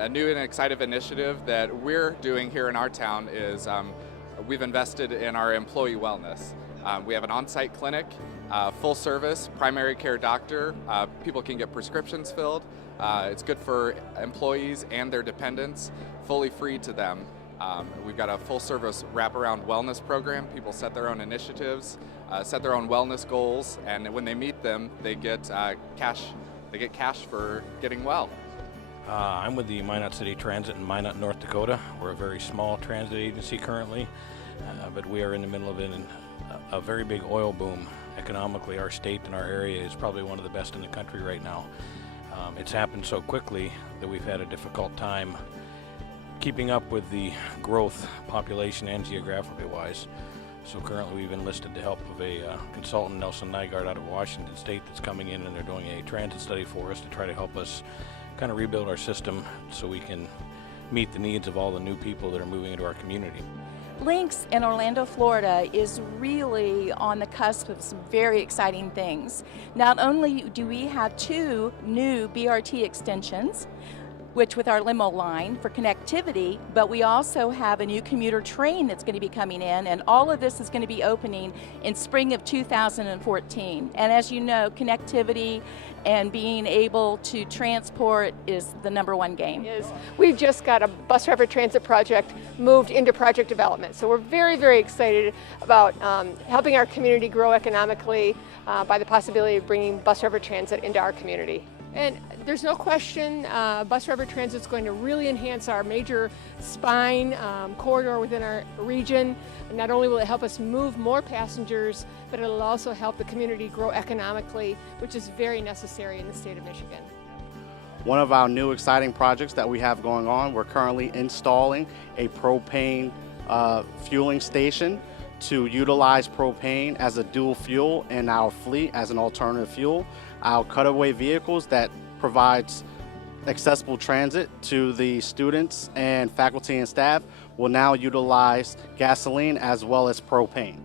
And a new and exciting initiative that we're doing here in our town is we've invested in our employee wellness. We have an on-site clinic, full service, primary care doctor. People can get prescriptions filled. It's good for employees and their dependents, fully free to them. We've got a full service wraparound wellness program. People set their own initiatives, set their own wellness goals, and when they meet them, they get cash. They get cash for getting well. I'm with the Minot City Transit in Minot, North Dakota. We're a very small transit agency currently, but we are in the middle of a very big oil boom. Economically, our state and our area is probably one of the best in the country right now. It's happened so quickly that we've had a difficult time keeping up with the growth, population and geographically wise. So currently we've enlisted the help of a consultant, Nelson Nygaard, out of Washington State, that's coming in, and they're doing a transit study for us to try to help us kind of rebuild our system so we can meet the needs of all the new people that are moving into our community. LYNX in Orlando, Florida is really on the cusp of some very exciting things. Not only do we have 2 new BRT extensions, which with our limo line for connectivity, but we also have a new commuter train that's going to be coming in, and all of this is going to be opening in spring of 2014. And as you know, connectivity and being able to transport is the #1 game. We've just got a bus rapid transit project moved into project development. So we're very, very excited about helping our community grow economically by the possibility of bringing bus rapid transit into our community. And there's no question bus rapid transit is going to really enhance our major spine corridor within our region. And not only will it help us move more passengers, but it'll also help the community grow economically, which is very necessary in the state of Michigan. One of our new exciting projects that we have going on, we're currently installing a propane fueling station to utilize propane as a dual fuel in our fleet as an alternative fuel. Our cutaway vehicles that provides accessible transit to the students and faculty and staff will now utilize gasoline as well as propane.